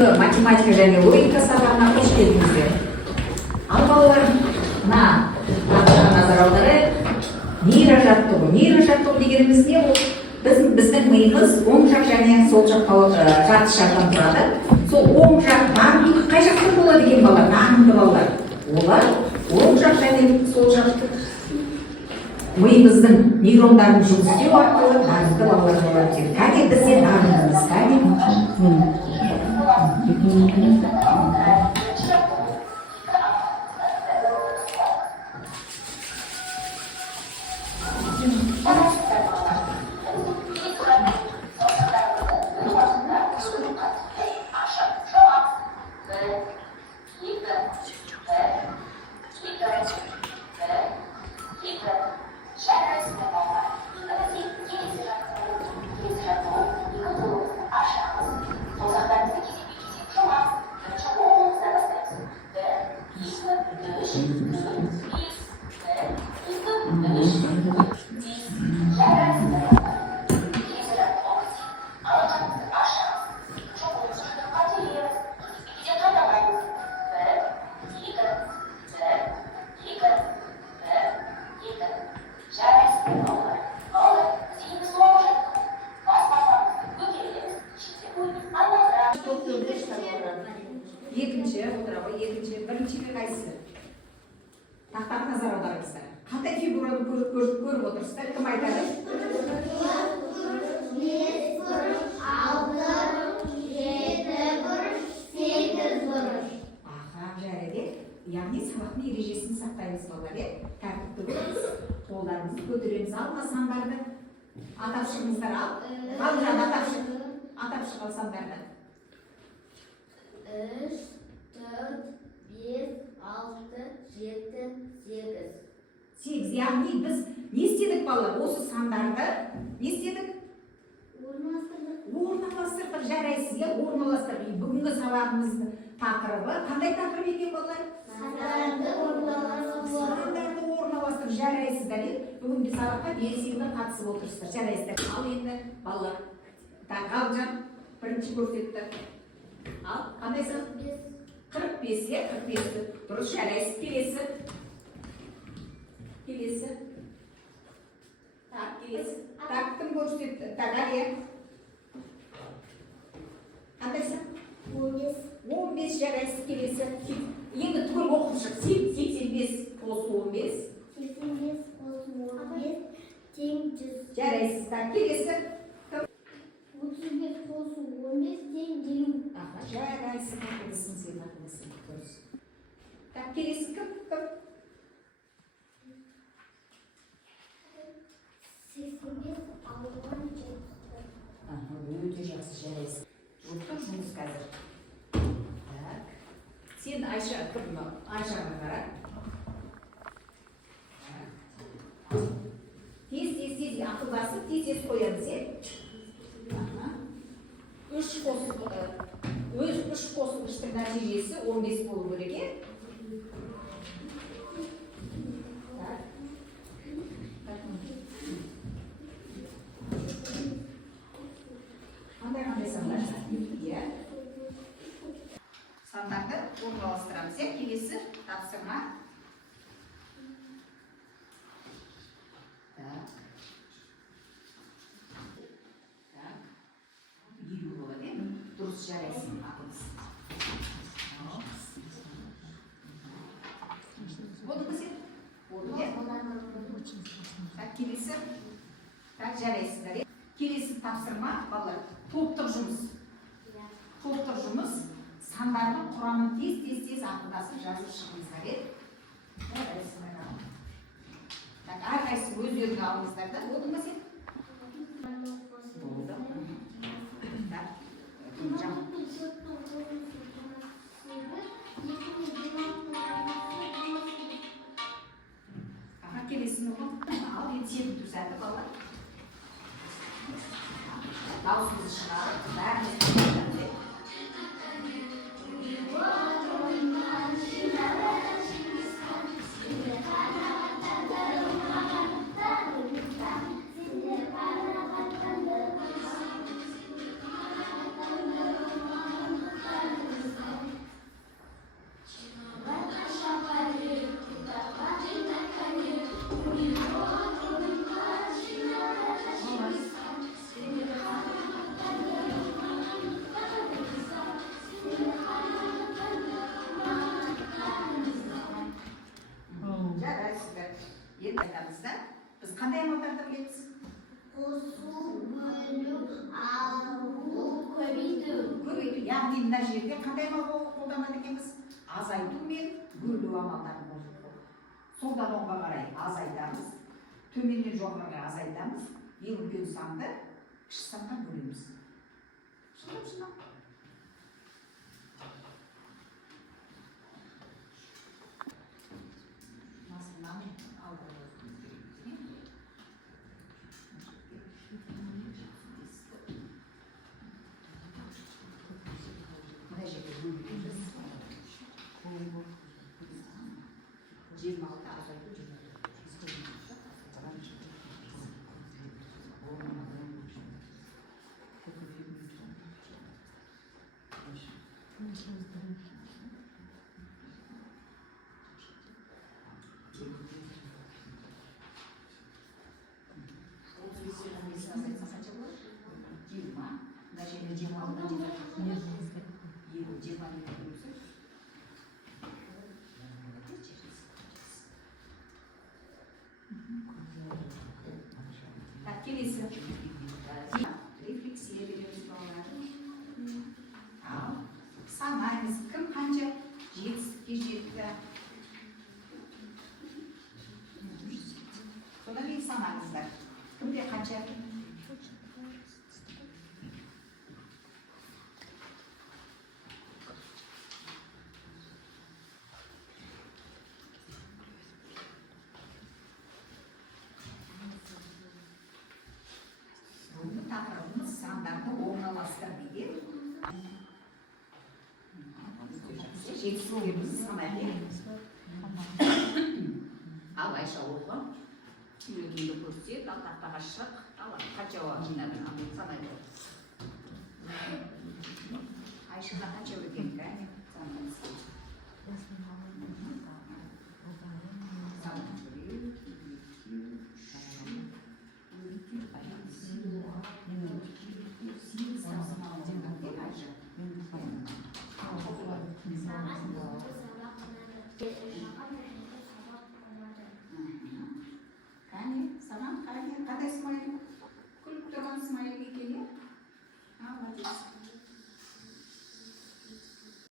Математика және логика сабағына қош келдіңіздер. Ал балалар, мына назар аударайық. Нейрожаттығу. Нейрожаттығу дегеніміз не ол? Біздің миымыз оң жақ және сол жақ жарты жақтан тұрады. Сол оң жақ дамиды қай жақта болады екен балалар? Нағымды балалар. Олар оң жақ және сол жақ миымыздың нейрондарын жұмыс істеу арқылы нағымды балалар болады. Кәне бізде нағымдымыз, кәне. Бірінші қайсысы? Тақтақ назар аударыңыздар. Қандай фигураны көріп отырсыздар? Кім айтады? 5 бұрыш, 6 бұрыш, 7 бұрыш, 8 бұрыш. Аха, жарайды. Яғни сабақтың ережесін сақтаймыз балалар. Тәртіпті көреміз, қолдарымызды көтереміз, алма сандарды атап шығыңыздар. Ғалымжан атап шығал сандарды. 3, 4, 5, 6, 7, 8. 8. Яғни біз не істедік балалар? Осы сандарды не істедік? Орналастырдық. Жарайсыз, орналастырдық. Бүгінгі сабағымыздың тақырыбы қандай тақырып екен балалар? Сандарды орналастырдық. Жарайсыздар. Бүгінгі сабаққа белсенді қатысып отырсыздар. Жарайсыздар. Ал енді балалар. Ғалымжан бірінші көрсетті. Ал қандай сан? 45, 45. Дұрыс, жарайсыз. Келесі. Так, келесі. Так, кім көрсетті? Так, Алия. Қандай сан? 15. 15, жарайсыз. Келесі. Енді түгіл оқып шық. 85 қосу 15. 85 қосу 15 тең 100. Жарайсыз. Так, келесі. 35 қосу 15 тең 20. Аха, жарайсыз. Ақылысың, сен ақылысың. Дұрыс. Так, келесі кім? 85 алуан 70. Аха, өте жақсы, жарайсыз. Жұптың жұмыс қазір. Так. Сен Айшаға қара. Тез ақылдасып, тез қоямыз, үш қосылғыштың нәтижесі 15 болу керек. Қандай сандар? Сандарды орналастырамыз. Келесі тапсырма. Дұрыс, жарайсың, ақылысың. Болды ма сен? Болды, Так, келесі. Так, жарайсыңдар. Келесі тапсырма, балалар, топтық жұмыс. Топтық жұмыс, сандардың құрамын тез ақылдасып жазып шығыңыздар. Так, әрқайсысы өздеріңе алыңыздар да. Болды ма сен? Болды. Келесін оқып, ал енді сен түзәді балалар. Даусымызды шығарып, бәріміз түзәді. көбейту, яғни мына жерде қандай амал қолданады екенбіз? Азайту мен бөлу амалдарын қолданады. Солдан оңға қарай азайтамыз, төменнен жоғарыға азайтамыз, ең үлкен санды кіші санға бөлеміз. Шынап. Масынаны алдырып мына жерде бөлгенбіз. 26 азайту 20. Так, келесі. Рефлексия береміз балалар. Ал, санаймыз, кім қанша жетістікке жетті. Содан кейін санаңыздар. Кімде қанша? Бүгінгі тақырыбымыз сандарды орналастыр деген. Жетістіктерімізді санайды. Ал Айша оқы. Үйрегенді көрсет, ал тақтаға шық, ал қанша уақыт жинадың, санайды. Айшаға қанша өткен кәне? Санайды.